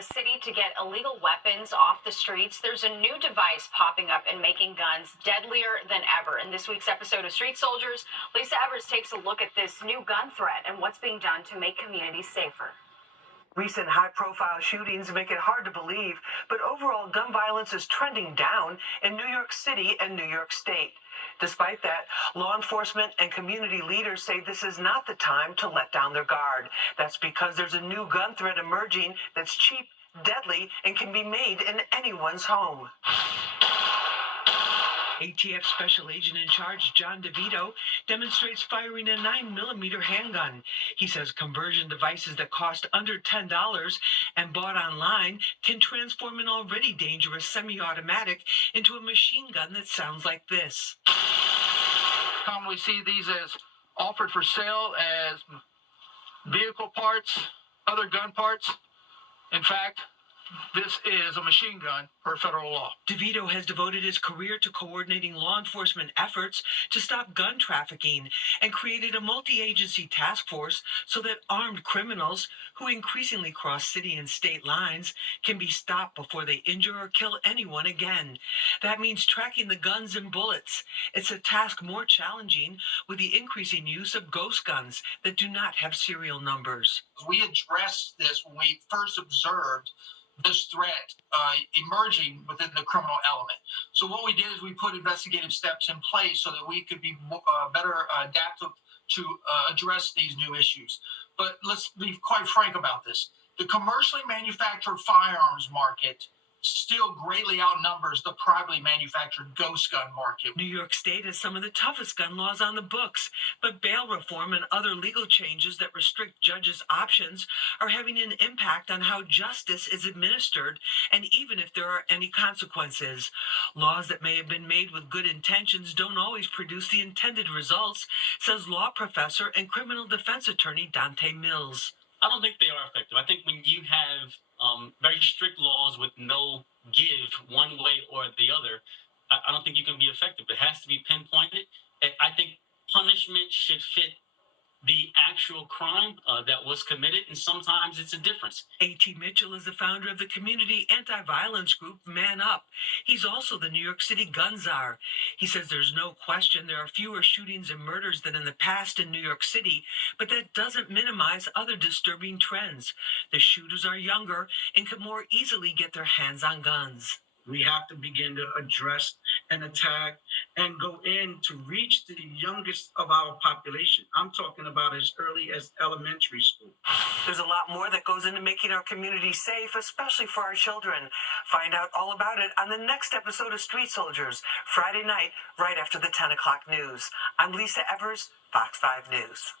the city to get illegal weapons off the streets, there's a new device popping up and making guns deadlier than ever. In this week's episode of Street Soldiers, Lisa Evers takes a look at this new gun threat and what's being done to make communities safer. Recent high-profile shootings make it hard to believe, but overall gun violence is trending down in New York City and New York State. Despite that, law enforcement and community leaders say this is not the time to let down their guard. That's because there's a new gun threat emerging that's cheap, deadly, and can be made in anyone's home. ATF Special Agent in Charge John DeVito demonstrates firing a 9mm handgun. He says conversion devices that cost under $10 and bought online can transform an already dangerous semi-automatic into a machine gun that sounds like this. Commonly see these as offered for sale as vehicle parts, other gun parts. In fact, this is a machine gun per federal law. DeVito has devoted his career to coordinating law enforcement efforts to stop gun trafficking and created a multi-agency task force so that armed criminals who increasingly cross city and state lines can be stopped before they injure or kill anyone again. That means tracking the guns and bullets. It's a task more challenging with the increasing use of ghost guns that do not have serial numbers. We addressed this when we first observed this threat emerging within the criminal element. So what we did is we put investigative steps in place so that we could be better adaptive to address these new issues. But let's be quite frank about this. The commercially manufactured firearms market still greatly outnumbers the privately manufactured ghost gun market. New York State has some of the toughest gun laws on the books, but bail reform and other legal changes that restrict judges' options are having an impact on how justice is administered, and even if there are any consequences. Laws that may have been made with good intentions don't always produce the intended results, says law professor and criminal defense attorney Dante Mills. I don't think they are effective. I think when you have very strict laws with no give one way or the other, I don't think you can be effective. It has to be pinpointed. I think punishment should fit the actual crime that was committed, and sometimes it's a difference. A.T. Mitchell is the founder of the community anti-violence group Man Up. He's also the New York City gun czar. He says there's no question there are fewer shootings and murders than in the past in New York City, but that doesn't minimize other disturbing trends. The shooters are younger and can more easily get their hands on guns. We have to begin to address and attack and go in to reach the youngest of our population. I'm talking about as early as elementary school. There's a lot more that goes into making our community safe, especially for our children. Find out all about it on the next episode of Street Soldiers, Friday night, right after the 10 o'clock news. I'm Lisa Evers, Fox 5 News.